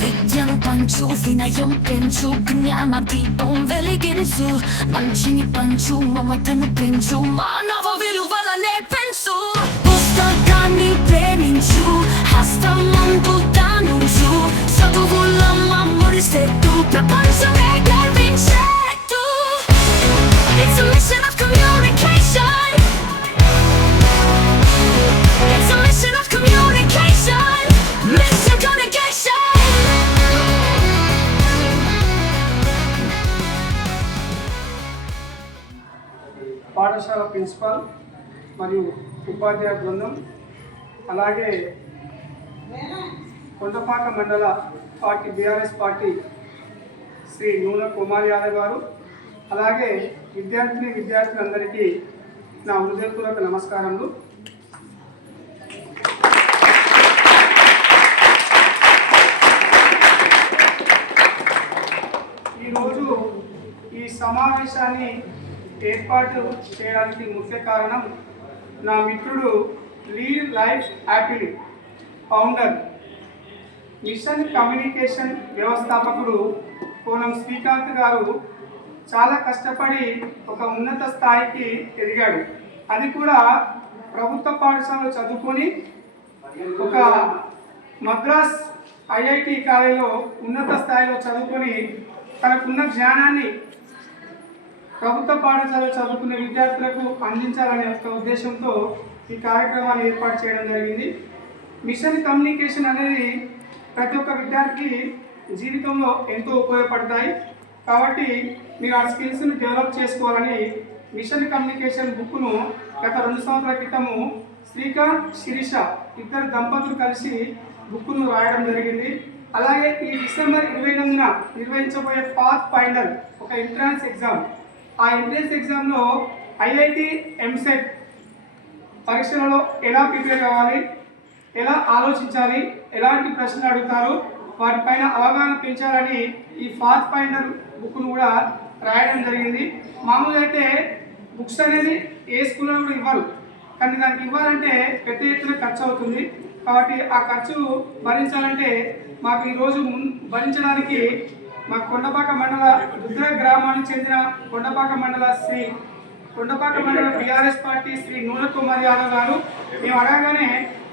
విద్యను పంచు వినయం పెంచు జ్ఞాన దీపం వెలిగించు మంచిని పంచు మమతను పెంచు మానవ విలువలనే పెంచు పుస్తకాన్ని ప్రేమించు హస్తం ముందు దానుంచు చదువులమ్మ ముడిసెట్టు ప్రపంచమే గర్వించేట్టు It's a mission of communication. It's a mission of communication. Mission communication. పాఠశాల ప్రిన్సిపాల్ మరియు ఉపాధ్యాయ బృందం అలాగే కొండపాక మండల పార్టీ బీఆర్ఎస్ పార్టీ శ్రీ నూన కుమార్ యాదవ్ గారు అలాగే విద్యార్థులందరికీ నా హృదయపూర్వక నమస్కారములు. ఈరోజు ఈ సమావేశాన్ని ఏర్పాటు చేయడానికి ముఖ్య కారణం నా మిత్రుడు lead life Apple founder mission communication వ్యవస్థాపకుడు కోనం శ్రీకాంత్ గారు చాలా కష్టపడి ఒక ఉన్నత స్థాయికి ఎదిగాడు. అది కూడా ప్రభుత్వ పాఠశాలలో చదువుకొని ఒక మద్రాస్ ఐఐటి కాలేజీలో ఉన్నత స్థాయిలో చదువుకొని తనకున్న జ్ఞానాన్ని ప్రభుత్వ పాఠశాలలో చదువుకునే విద్యార్థులకు అందించాలనే ఒక ఉద్దేశంతో ఈ కార్యక్రమాన్ని ఏర్పాటు చేయడం జరిగింది. మిషన్ కమ్యూనికేషన్ అనేది ప్రతి ఒక్క విద్యార్థికి జీవితంలో ఎంతో ఉపయోగపడతాయి. కాబట్టి మీరు ఆ స్కిల్స్ని డెవలప్ చేసుకోవాలని మిషన్ కమ్యూనికేషన్ బుక్ను గత 2 సంవత్సరాల క్రితము శ్రీకాంత్ శిరీష ఇద్దరు దంపతులు కలిసి బుక్ను రాయడం జరిగింది. అలాగే ఈ డిసెంబర్ 28న నిర్వహించబోయే పాత్ ఫైండర్ ఒక ఎంట్రన్స్ ఎగ్జామ్, ఆ ఎంట్రన్స్ ఎగ్జామ్లో ఐఐటి ఎంసెట్ పరీక్షలలో ఎలా ప్రిపేర్ కావాలి, ఎలా ఆలోచించాలి, ఎలాంటి ప్రశ్నలు అడుగుతారు, వాటిపైన అవగాహన పెంచాలని ఈ పాత్ ఫైండర్ బుక్ను కూడా రాయడం జరిగింది. మామూలుగా అయితే బుక్స్ అనేది ఏ స్కూల్లో కూడా ఇవ్వరు, కానీ దానికి ఇవ్వాలంటే పెద్ద ఎత్తున ఖర్చు అవుతుంది. కాబట్టి ఆ ఖర్చు భరించాలంటే మాకు ఈరోజు భరించడానికి మా కొండపాక మండల రుద్ర గ్రామానికి చెందిన కొండపాక మండల బీఆర్ఎస్ పార్టీ శ్రీ నూన కుమార్ యాదవ్ గారు మేము అడగగానే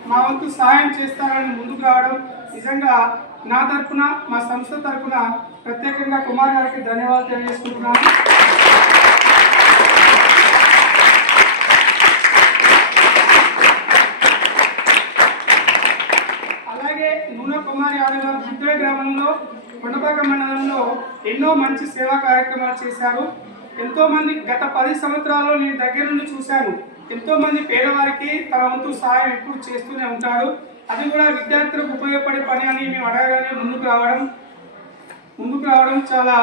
మా వంతు సహాయం చేస్తారని ముందుకు రావడం నిజంగా నా తరఫున మా సంస్థ తరఫున ప్రత్యేకంగా కుమార్ గారికి ధన్యవాదాలు తెలియజేసుకుంటున్నాను. అలాగే నూన కుమార్ యాదవ్ గారు రుద్ర గ్రామంలో కొండపాక మండలంలో ఎన్నో మంచి సేవా కార్యక్రమాలు చేశారు. ఎంతోమంది గత 10 సంవత్సరాల్లో నేను దగ్గర నుండి చూశాను. ఎంతోమంది పేదవారికి తన వంతు సహాయం ఎప్పుడు చేస్తూనే ఉంటాడు. అది కూడా విద్యార్థులకు ఉపయోగపడే పని అని మేము అడగగానే ముందుకు రావడం చాలా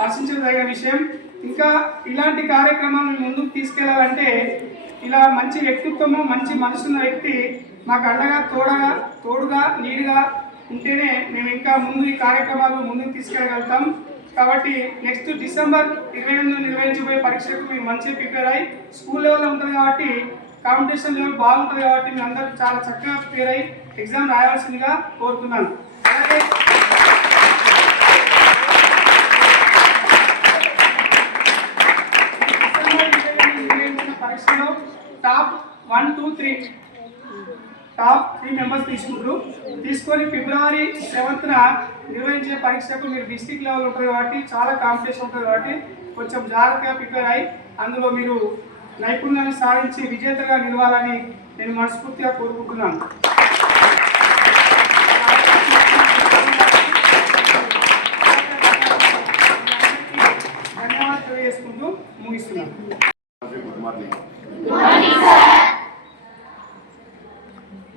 హర్షించదగిన విషయం. ఇంకా ఇలాంటి కార్యక్రమాలను ముందుకు తీసుకెళ్లాలంటే ఇలా మంచి వ్యక్తిత్వము, మంచి మనసున్న వ్యక్తి మాకు అండగా తోడుగా నీడుగా ఉంటేనే మేము ఇంకా ముందు ఈ కార్యక్రమాలను ముందుకు తీసుకెళ్ళగలుగుతాం. కాబట్టి నెక్స్ట్ డిసెంబర్ 28న నిర్వహించబోయే పరీక్షకు మేము మంచిగా ప్రిపేర్ అయ్యి స్కూల్ లెవెల్లో ఉంటుంది కాబట్టి కాంపిటీషన్ లెవెల్ బాగుంటుంది కాబట్టి మీ అందరూ చాలా చక్కగా ప్రిపేర్ అయ్యి ఎగ్జామ్ రాయాల్సిందిగా కోరుతున్నాను. అలాగే పరీక్షలో టాప్ 1, 2, 3 మెంబర్స్ తీసుకొని ఫిబ్రవరి 7న నిర్వహించే పరీక్షకు మీరు డిస్ట్రిక్ట్ లెవెల్ ఉంటుంది కాబట్టి చాలా కాంపిటీషన్ ఉంటుంది కాబట్టి కొంచెం జాగ్రత్తగా ప్రిపేర్ అయ్యి అందులో మీరు నైపుణ్యాన్ని సాధించి విజేతగా నిలవాలని నేను మనస్ఫూర్తిగా కోరుకుంటున్నాను. ధన్యవాదాలు తెలియజేసుకుంటూ ముగిస్తున్నాను.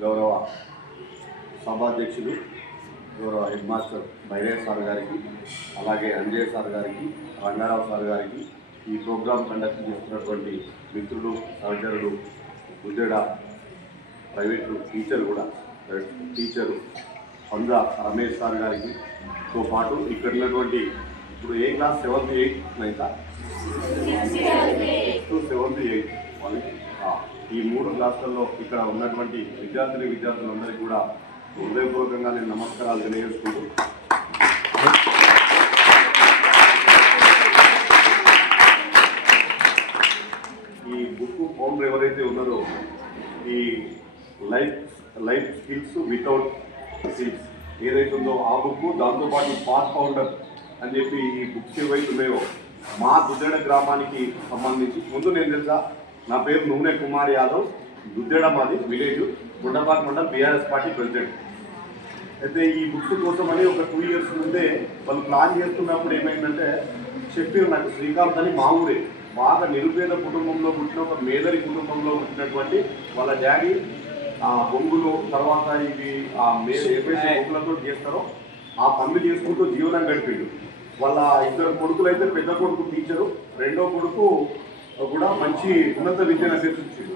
గౌరవ సభాధ్యక్షులు గౌరవ హెడ్ మాస్టర్ బైరే సార్ గారికి, అలాగే అంజయ్ సార్ గారికి, రంగారావు సార్ గారికి, ఈ ప్రోగ్రాం కండక్ట్ చేస్తున్నటువంటి మిత్రులు, సహచరులు, ఉద్యోగ ప్రైవేటు టీచరు పంద్ర రమేష్ సార్ గారికి తో పాటు ఇక్కడ ఉన్నటువంటి ఇప్పుడు ఏ class 7th 8th 9th 7th 8th వాళ్ళకి ఈ 3 క్లాసులలో ఇక్కడ ఉన్నటువంటి విద్యార్థులందరికీ కూడా హృదయపూర్వకంగా నేను నమస్కారాలు తెలియజేసుకుంటూ ఈ బుక్ ఫౌండర్ ఎవరైతే ఉన్నారో ఈ లైఫ్ స్కిల్స్ వితౌట్ స్కిల్స్ ఏదైతే ఉందో ఆ బుక్, దాంతోపాటు పాత్ ఫౌండర్ అని చెప్పి ఈ బుక్స్ ఏవైతే ఉన్నాయో మా దుద్దేడ గ్రామానికి సంబంధించి ముందు నేను తెలుసా, నా పేరు నూనె కుమార్ యాదవ్, దుద్దేడ మాది village, Gundapaka mandal, BRS party president. అయితే ఈ బుక్స్ కోసమని ఒక 2 years ముందే వాళ్ళు ప్లాన్ చేస్తున్నప్పుడు ఏమైందంటే చెప్పారు నాకు, శ్రీకాంత్ అని మా ఊరే, బాగా నిరుపేద కుటుంబంలో పుట్టిన ఒక మేదరి కుటుంబంలో పుట్టినటువంటి వాళ్ళ డాడీ బొంగులు తర్వాత ఇవి ఏవైతే బొంగులతో చేస్తారో ఆ పనులు చేసుకుంటూ జీవనం గడిపిండు. వాళ్ళ 2 కొడుకులు అయితే, పెద్ద కొడుకు టీచరు, రెండో కొడుకు కూడా మంచి ఉన్నత విద్యను అభ్యసించిండు.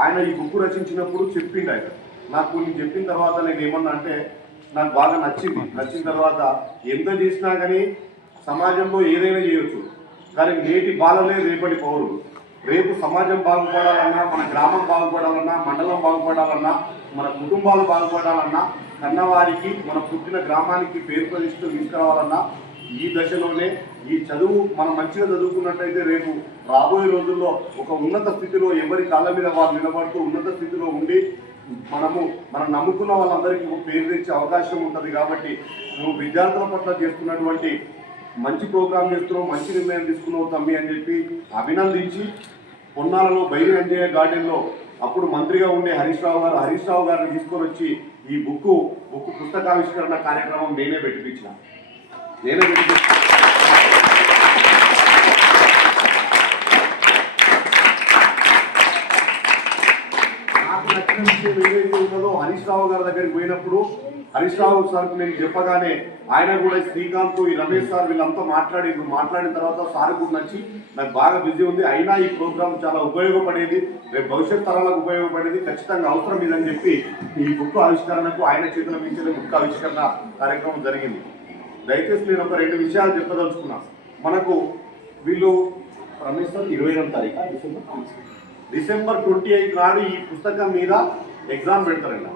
ఆయన ఈ బుక్ రచించినప్పుడు చెప్పిండు ఆయన నాకు, నేను చెప్పిన తర్వాత నేను ఏమన్నా అంటే నాకు బాగా నచ్చిన తర్వాత ఎంత చేసినా కానీ సమాజంలో ఏదైనా చేయొచ్చు, కానీ నేటి బాలలే రేపటి పౌరులు. రేపు సమాజం బాగుపడాలన్నా, మన గ్రామం బాగుపడాలన్నా, మండలం బాగుపడాలన్నా, మన కుటుంబాలు బాగుపడాలన్నా, కన్నవారికి మన పుట్టిన గ్రామానికి పేరు ప్రతిష్టలు తీసుకురావాలన్నా ఈ దశలోనే ఈ చదువు మనం మంచిగా చదువుకున్నట్టయితే రేపు రాబోయే రోజుల్లో ఒక ఉన్నత స్థితిలో ఎవరి కాళ్ళ మీద వాళ్ళు నిలబడుతూ ఉన్నత స్థితిలో ఉండి మనం నమ్ముకున్న వాళ్ళందరికీ పేరు తెచ్చే అవకాశం ఉంటుంది. కాబట్టి నువ్వు విద్యార్థుల పట్ల చేస్తున్నటువంటి మంచి ప్రోగ్రాం చేస్తున్నావు, మంచి నిర్ణయం తీసుకున్నావు తమ్మి అని చెప్పి అభినందించి, పొన్నాలలో బైరి అంజయ్య గార్డెన్లో అప్పుడు మంత్రిగా ఉండే హరీష్ రావు గారిని తీసుకొని వచ్చి ఈ బుక్ పుస్తకావిష్కరణ కార్యక్రమం నేనే పెట్టించిన. నాకు నచ్చిన విషయం ఏదైతే ఉన్నదో, హరీష్ రావు గారి దగ్గరికి పోయినప్పుడు హరీష్ రావు సార్కి నేను చెప్పగానే ఆయన కూడా శ్రీకాంత్, ఈ రమేష్ సార్ వీళ్ళంతా మాట్లాడిన తర్వాత సార్ కూడా నచ్చి నాకు బాగా బిజీ ఉంది, అయినా ఈ ప్రోగ్రామ్ చాలా ఉపయోగపడేది, రేపు భవిష్యత్ తరాలకు ఉపయోగపడేది, ఖచ్చితంగా అవసరం ఇదని చెప్పి ఈ బుక్ ఆవిష్కరణకు ఆయన చేతుల మించిన బుక్ ఆవిష్కరణ కార్యక్రమం జరిగింది. దయచేసి నేను ఒక 2 విషయాలు చెప్పదలుచుకున్నాను. మనకు వీళ్ళు రమేష్ సార్ 28వ తారీఖు డిసెంబర్ 28 నాడు ఈ పుస్తకం మీద ఎగ్జామ్ పెడతారండి.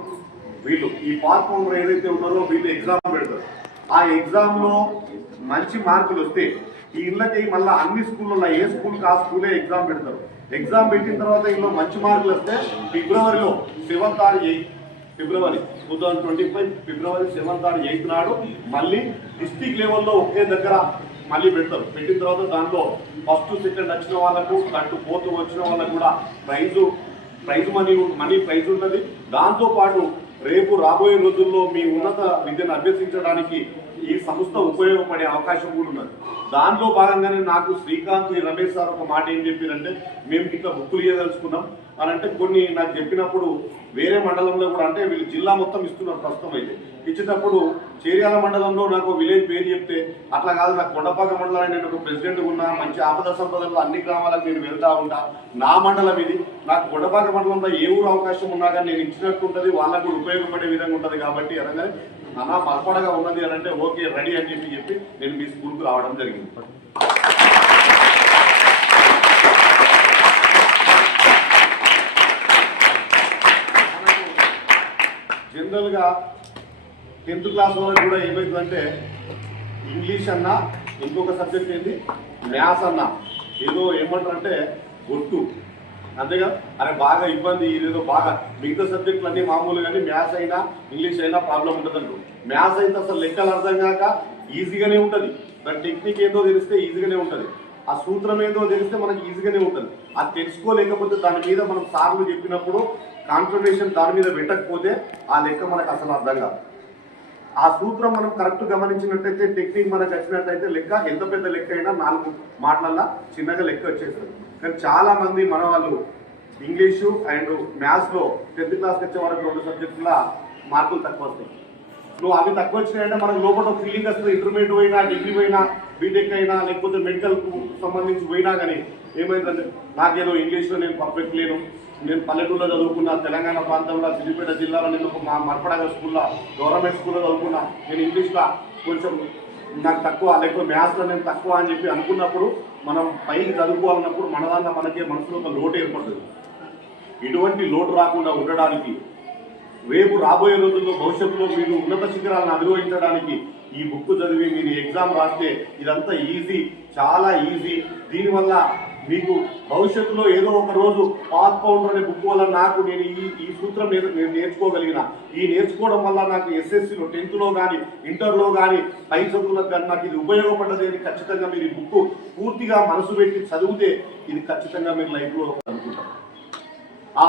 వీళ్ళు ఈ పార్క్ ఫౌండర్ ఏదైతే ఉన్నారో వీళ్ళు ఎగ్జామ్ పెడతారు. ఆ ఎగ్జామ్లో మంచి మార్కులు వస్తే ఈ ఇళ్ళకి మళ్ళీ అన్ని స్కూళ్ళలో ఏ స్కూల్కి ఆ స్కూలే ఎగ్జామ్ పెడతారు. ఎగ్జామ్ పెట్టిన తర్వాత ఇందులో మంచి మార్కులు వస్తే ఫిబ్రవరిలో 7th or 8th February 2025 February 7th or 8th నాడు మళ్ళీ డిస్ట్రిక్ట్ లెవెల్లో ఒకే దగ్గర మళ్ళీ పెడతారు. పెట్టిన తర్వాత దాంట్లో ఫస్ట్ సెకండ్ వచ్చిన వాళ్ళకు, థర్డ్ ఫోర్త్ వచ్చిన వాళ్ళకు కూడా ప్రైజ్ మనీ ప్రైజ్ ఉంటుంది. దాంతోపాటు రేపు రాబోయే రోజుల్లో మీ ఉన్నత విద్యను అభ్యసించడానికి ఈ సంస్థ ఉపయోగపడే అవకాశం కూడా ఉన్నది. దాంట్లో భాగంగానే నాకు శ్రీకాంత్, రమేష్ సార్ ఒక మాట ఏం చెప్పారంటే, మేము ఇట్లా బుక్కులు ఇవ్వదలుచుకున్నాం అని అంటే కొన్ని నాకు చెప్పినప్పుడు వేరే మండలంలో కూడా, అంటే వీళ్ళు జిల్లా మొత్తం ఇస్తున్నారు ప్రస్తుతం అయితే, ఇచ్చేటప్పుడు చేర్యాల మండలంలో నాకు విలేజ్ పేరు చెప్తే అట్లా కాదు, నాకు కొండపాక మండలాన్ని నేను ఒక ప్రెసిడెంట్ ఉన్నా, మంచి ఆపద సంపదల్లో అన్ని గ్రామాలకు నేను వెళ్తా ఉంటా, నా మండలం ఇది, నాకు కొండపాక మండలంలో ఏ ఊరు అవకాశం ఉన్నా కానీ నేను ఇచ్చినట్టు ఉంటుంది, వాళ్ళకు కూడా ఉపయోగపడే విధంగా ఉంటుంది. కాబట్టి అనగానే నాన్న మరపడగా ఉన్నది అని అంటే ఓకే రెడీ అని చెప్పి నేను మీ స్కూల్కి రావడం జరిగింది. జనరల్గా 10th క్లాస్ వరకు కూడా ఏమవుతుందంటే ఇంగ్లీష్ అన్నా, ఇంకొక సబ్జెక్ట్ ఏంటి మ్యాథ్స్ అన్నా ఏదో ఏమంటారంటే గొట్టు, అంతేగా అరే బాగా ఇబ్బంది, ఇదేదో బాగా మిగతా సబ్జెక్టులు అన్నీ మామూలు, కానీ మ్యాథ్స్ అయినా ఇంగ్లీష్ అయినా ప్రాబ్లం ఉంటుంది అంటారు. మ్యాథ్స్ అయితే అసలు లెక్కలు అర్థం కాక ఈజీగానే ఉంటుంది, దాని టెక్నిక్ ఏదో తెలిస్తే ఈజీగానే ఉంటుంది, ఆ సూత్రం ఏదో తెలిస్తే మనకి ఈజీగానే ఉంటుంది. అది తెలుసుకోలేకపోతే దాని మీద మనం సార్లు చెప్పినప్పుడు కాన్సన్ట్రేషన్ దాని మీద పెట్టకపోతే ఆ లెక్క మనకు అసలు అర్థం కాదు. ఆ సూత్రం మనం కరెక్ట్ గమనించినట్టయితే, టెక్నిక్ మనకు వచ్చినట్టయితే లెక్క ఎంత పెద్ద లెక్క అయినా 4 మాటలల్లో చిన్నగా లెక్క వచ్చేస్తుంది. కానీ చాలా మంది మన వాళ్ళు ఇంగ్లీషు అండ్ మ్యాథ్స్లో 10th క్లాస్కి వచ్చే వరకు 2 సబ్జెక్టుల మార్కులు తక్కువ వస్తాయి. నువ్వు అవి తక్కువ వచ్చినాయంటే మనకు లోపల ఒక ఫీలింగ్ వస్తుంది, ఇంటర్మీడియట్ పోయినా, డిగ్రీ పోయినా, బీటెక్ అయినా, లేకపోతే మెడికల్కు సంబంధించి పోయినా కానీ ఏమైందంటే నాకేదో ఇంగ్లీష్లో నేను పర్ఫెక్ట్ లేను, నేను పల్లెటూరులో చదువుకున్నా, తెలంగాణ ప్రాంతంలో సిద్దిపేట జిల్లాలో నేను మా మర్పడగ స్కూల్లో గవర్నమెంట్ స్కూల్లో చదువుకున్నా, నేను ఇంగ్లీష్లో కొంచెం నాకు తక్కువ, లేకపోతే మ్యాథ్స్లో నేను తక్కువ అని చెప్పి అనుకున్నప్పుడు మనం పైకి చదువుకోవాలన్నప్పుడు మన దాంట్లో మనకే మనసులో ఒక లోటు ఏర్పడుతుంది. ఇటువంటి లోటు రాకుండా ఉండడానికి రేపు రాబోయే రోజుల్లో భవిష్యత్తులో మీరు ఉన్నత శిఖరాలను అధిరోహించడానికి ఈ బుక్ చదివి మీరు ఎగ్జామ్ రాస్తే ఇదంతా ఈజీ, చాలా ఈజీ. దీనివల్ల మీకు భవిష్యత్తులో ఏదో ఒక రోజు పాత్ పౌండర్ అనే బుక్ వల్ల నేను ఈ సూత్రం నేను నేర్చుకోగలిగిన, ఈ నేర్చుకోవడం వల్ల నాకు ఎస్ఎస్సిలో 10th కానీ ఇంటర్లో కానీ పై చదువులకు కానీ నాకు ఇది ఉపయోగపడ్డది అని ఖచ్చితంగా మీరు ఈ బుక్ పూర్తిగా మనసు పెట్టి చదివితే ఇది ఖచ్చితంగా మీరు లైఫ్లో అనుకుంటారు. ఆ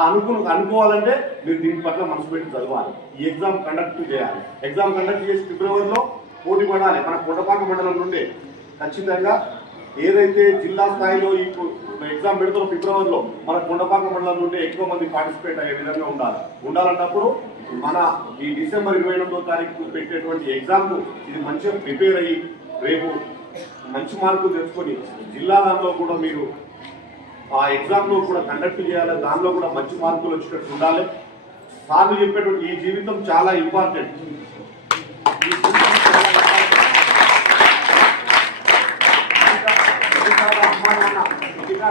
అనుకోవాలంటే మీరు దీని పట్ల మనసు పెట్టి చదవాలి. ఈ ఎగ్జామ్ కండక్ట్ చేయాలి. ఎగ్జామ్ కండక్ట్ చేసి ఫిబ్రవరిలో పోటీ పడాలి. మన కొండపాక మండలం నుండి ఖచ్చితంగా ఏదైతే జిల్లా స్థాయిలో ఈ ఎగ్జామ్ పెడుతున్న ఫిబ్రవరిలో మన కొండపాక మండలం నుండి ఎక్కువ మంది పార్టిసిపేట్ అయ్యే విధంగా ఉండాలన్నప్పుడు మన ఈ డిసెంబర్ 28వ తారీఖు పెట్టేటువంటి ఎగ్జామ్కు ఇది మంచిగా ప్రిపేర్ అయ్యి రేపు మంచి మార్కులు తెచ్చుకొని జిల్లా దాంట్లో కూడా మీరు ఆ ఎగ్జామ్లో కూడా కండక్ట్ చేయాలి. దానిలో కూడా మంచి మార్కులు వచ్చేటట్టు ఉండాలి. సార్లు చెప్పేటువంటి ఈ జీవితం చాలా ఇంపార్టెంట్.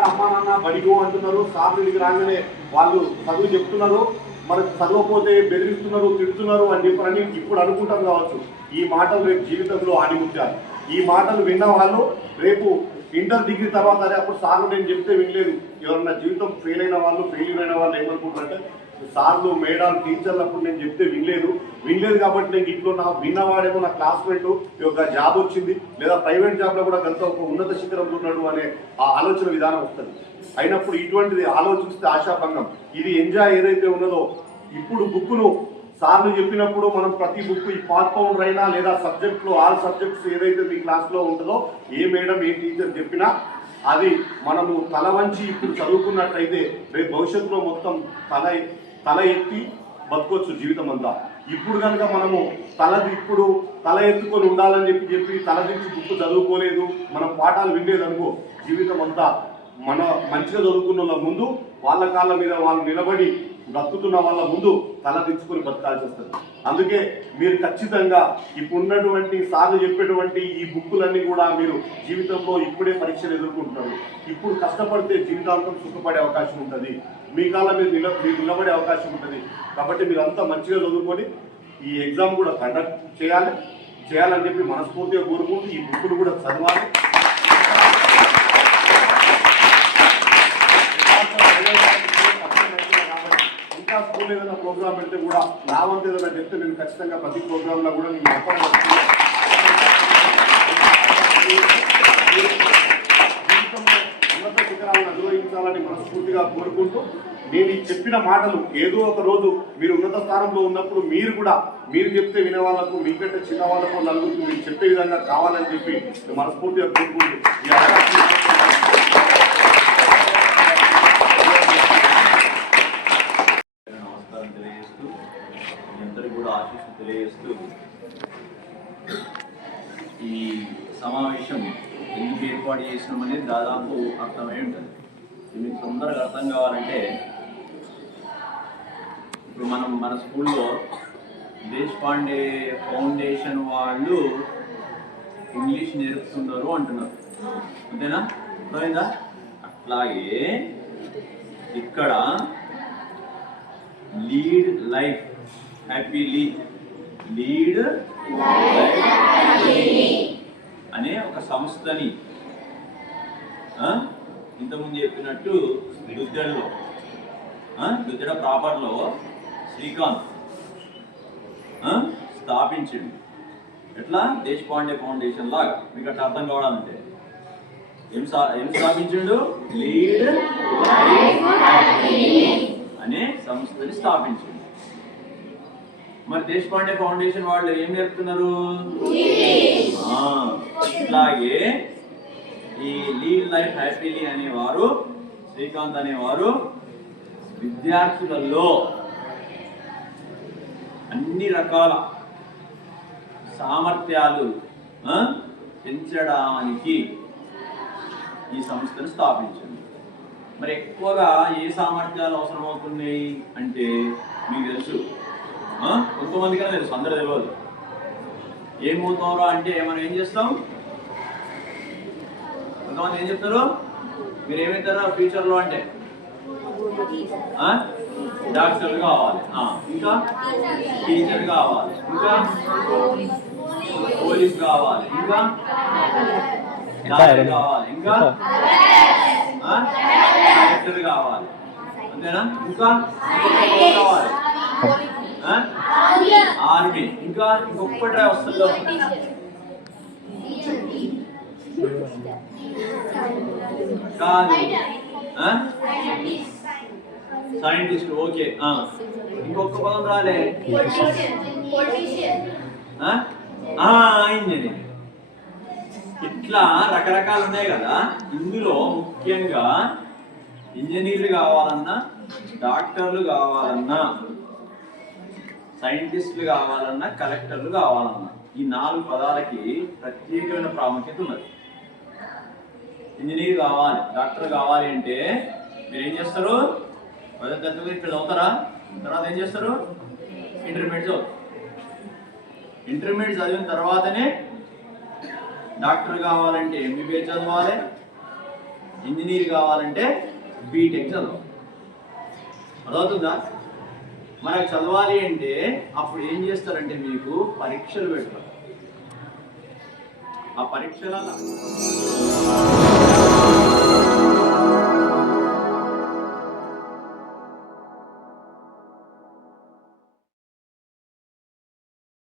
అమ్మా నాన్న బడిగో అంటున్నారు, సార్లు ఇంటికి రాగానే వాళ్ళు చదువు చెప్తున్నారు, మనకు చదవకపోతే బెదిరిస్తున్నారు, తిడుతున్నారు అని చెప్పని ఇప్పుడు అనుకుంటాం కావచ్చు. ఈ మాటలు రేపు జీవితంలో ఆనిముత్యాలు. ఈ మాటలు విన్న వాళ్ళు రేపు ఇంటర్ డిగ్రీ తర్వాత అప్పుడు సార్లు నేను చెప్తే వినలేదు, ఎవరన్నా జీవితం ఫెయిల్ అయిన వాళ్ళు ఏమనుకుంటారంటే సార్లు మేడాలు టీచర్లు అప్పుడు నేను చెప్తే వినలేదు కాబట్టి నేను ఇంట్లో విన్నవాడేమో నా క్లాస్మేట్ ఒక జాబ్ వచ్చింది లేదా ప్రైవేట్ జాబ్లో కూడా గంత ఒక ఉన్నత శిఖరంలో ఉన్నాడు అనే ఆ ఆలోచన విధానం వస్తుంది. అయినప్పుడు ఇటువంటిది ఆలోచిస్తే ఆశాభంగం. ఇది ఎంజాయ్ ఏదైతే ఉన్నదో ఇప్పుడు బుక్ను సార్లు చెప్పినప్పుడు మనం ప్రతి బుక్ ఈ పాత్ పౌండర్ అయినా లేదా సబ్జెక్ట్లో ఆల్ సబ్జెక్ట్స్ ఏదైతే మీ క్లాస్లో ఉంటుందో ఏ మేడం ఏ టీచర్ చెప్పినా అది మనము తల వంచి ఇప్పుడు చదువుకున్నట్టయితే రేపు భవిష్యత్తులో మొత్తం తల ఎత్తి బతకొచ్చు జీవితం అంతా. ఇప్పుడు కనుక మనము తల ఎత్తుకొని ఉండాలని చెప్పి తలదించి బుక్ చదువుకోలేదు, మనం పాఠాలు వినలేదనుకో జీవితం అంతా మన మంచిగా చదువుకున్న ముందు వాళ్ళ కాళ్ళ మీద వాళ్ళు నిలబడి బ్రతుకుతున్న వాళ్ళ ముందు తల దించుకొని బతకాల్సి వస్తుంది. అందుకే మీరు ఖచ్చితంగా ఇప్పుడున్నటువంటి సార్లు చెప్పేటువంటి ఈ బుక్కులన్నీ కూడా మీరు జీవితంలో ఇప్పుడే పరీక్షలు ఎదుర్కొంటున్నారు. ఇప్పుడు కష్టపడితే జీవితాంతం సుఖపడే అవకాశం ఉంటుంది, మీ కాళ్ళ మీద మీరు నిలబడే అవకాశం ఉంటుంది. కాబట్టి మీరు అంతా మంచిగా చదువుకొని ఈ ఎగ్జామ్ కూడా కండక్ట్ చేయాలని చెప్పి మనస్ఫూర్తిగా కోరుకుంటూ ఈ బుక్కులు కూడా చదవాలి. ఇంకా స్కూల్ ఏదైనా ప్రోగ్రామ్ పెడితే కూడా నా వంతు ఏదైనా చెప్తే నేను ఖచ్చితంగా ప్రతి ప్రోగ్రాంలో కూడా నేను జీవితంలో ఉన్నత శిఖరాలను అధిరోహించాలని మనస్ఫూర్తిగా కోరుకుంటూ నేను ఈ చెప్పిన మాటలు ఏదో ఒక రోజు మీరు ఉన్నత స్థానంలో ఉన్నప్పుడు మీరు చెప్తే వినే వాళ్ళకు మీకంటే చిన్న వాళ్ళకు నలుగురికి మీరు చెప్పే విధంగా కావాలని చెప్పి మనస్ఫూర్తిగా కోరుకుంటూ ఆశీస్సు తెలియజేస్తూ ఈ సమావేశం ఎందుకు ఏర్పాటు చేసినామనేది దాదాపు అర్థమై ఉంటుంది. మీకు తొందరగా అర్థం కావాలంటే ఇప్పుడు మన స్కూల్లో దేశపాండే ఫౌండేషన్ వాళ్ళు ఇంగ్లీష్ నేర్పుతున్నారు అంటున్నారు, అంతేనా? అర్థమైందా? అట్లాగే ఇక్కడ లీడ్ లైఫ్ హ్యాపీలీ అనే ఒక సంస్థని ఇంతకుముందు చెప్పినట్టు దుద్దెడ ప్రాపర్లో శ్రీకాంత్ స్థాపించింది. ఎట్లా? దేశపాండే ఫౌండేషన్ లాగా. మీకు అట్లా అర్థం కావాలంటే ఏం స్థాపించిండు? లీడ్ అనే సంస్థని స్థాపించిండు. మరి దేశపాండే ఫౌండేషన్ వాళ్ళు ఏం నేర్పుతున్నారు? ఇట్లాగే ఈ లీడ్ లైఫ్ హ్యాపీలీ అనేవారు, శ్రీకాంత్ అనేవారు విద్యార్థులలో అన్ని రకాల సామర్థ్యాలు పెంచడానికి ఈ సంస్థను స్థాపించింది. మరి ఎక్కువగా ఏ సామర్థ్యాలు అవసరమవుతున్నాయి అంటే మీకు తెలుసు, కొంతమందికైనా తెలుసు, అందరూ తెలియదు. ఏమవుతారా అంటే మనం ఏం చేస్తాం? కొంతమంది ఏం చెప్తారు, మీరు ఏమవుతారా ఫ్యూచర్లో అంటే డాక్టర్ కావాలి, ఇంకా టీచర్ కావాలి, ఇంకా పోలీస్ కావాలి, ఇంకా డాక్టర్ కావాలి, ఇంకా కలెక్టర్ కావాలి, అంతేనా? ఇంకా కావాలి ఆర్మీ, ఇంకా ఇంకొకటి వస్తుందో కాదు సైంటిస్ట్, ఓకే. ఇంకొక పదం రాలే, ఇంజనీర్. ఇట్లా రకరకాలు ఉన్నాయి కదా. ఇందులో ముఖ్యంగా ఇంజనీర్లు కావాలన్నా, డాక్టర్లు కావాలన్నా, సైంటిస్టులు కావాలన్నా, కలెక్టర్లు కావాలన్నా, ఈ 4 పదాలకి ప్రత్యేకమైన ప్రాముఖ్యత ఉన్నది. ఇంజనీర్ కావాలి, డాక్టర్ కావాలి అంటే మీరు ఏం చేస్తారు? ఇక్కడ చదువుతారా, తర్వాత ఏం చేస్తారు? ఇంటర్మీడియట్ చదువుతారు. ఇంటర్మీడియట్ చదివిన తర్వాతనే డాక్టర్ కావాలంటే ఎంబీబీఎస్ చదవాలి, ఇంజనీర్ కావాలంటే బీటెక్ చదవాలి. అర్థమవుతుందా? మరి చదవాలి అంటే అప్పుడు ఏం చేస్తారంటే మీకు పరీక్షలు పెడతారు. ఆ పరీక్షల